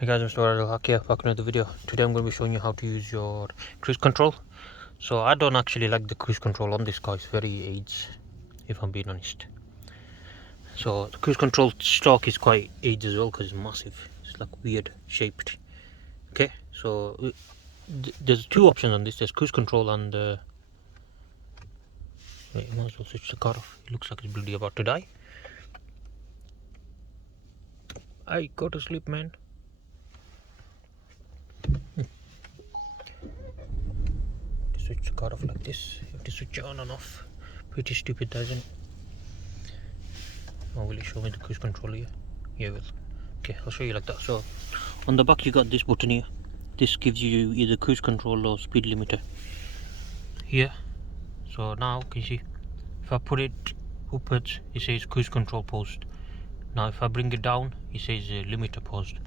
Hey guys, MrWaheedulHaque here, back with another video. Today I'm going to be showing you how to use your cruise control. So I don't actually like the cruise control on this car, it's very aged, if I'm being honest. So the cruise control stock is quite aged as well because it's massive. It's like weird shaped. Okay, so there's two options on this. There's cruise control and wait, I might as well switch the car off. It looks like it's bloody about to die. I go to sleep, man. Switch the car off like this. You have to switch it on and off. Pretty stupid, doesn't it? Oh, will you show me the cruise control here? Yeah, it will. Okay, I'll show you like that. So on the back you got this button here. This gives you either cruise control or speed limiter here. So now can you see, if I put it upwards it says cruise control paused. Now if I bring it down it says limiter paused.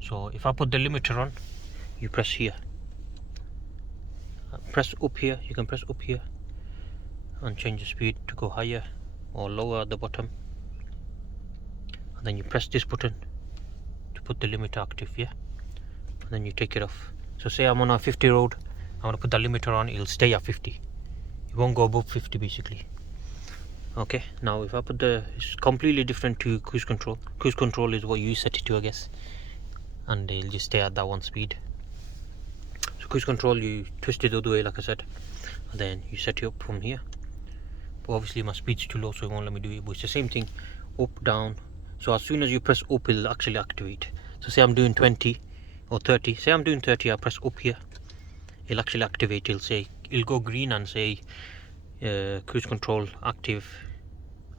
So if I put the limiter on, you press here, press up here, you can press up here and change the speed to go higher or lower at the bottom, and then you press this button to put the limiter active, yeah, and then you take it off. So say I'm on a 50 road, I want to put the limiter on, it'll stay at 50, it won't go above 50 basically. Okay, now if I put it's completely different to cruise control. Cruise control is what you set it to, I guess, and it'll just stay at that one speed. So cruise control, you twist it the other way like I said, and then you set it up from here. But obviously my speed's too low so it won't let me do it, but it's the same thing, up, down. So as soon as you press up it'll actually activate. So say I'm doing 20 or 30, say I'm doing 30, I press up here, it'll actually activate. It'll go green and say cruise control active,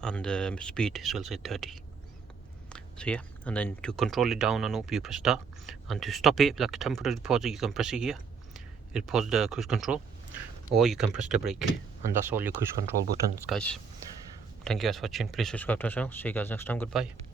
and the speed, so it'll say 30. So yeah, and then to control it down and up you press that, and to stop it, like temporary pause it, you can press it here, it'll pause the cruise control, or you can press the brake, and that's all your cruise control buttons, guys. Thank you guys for watching. Please subscribe to our channel. See you guys next time. Goodbye.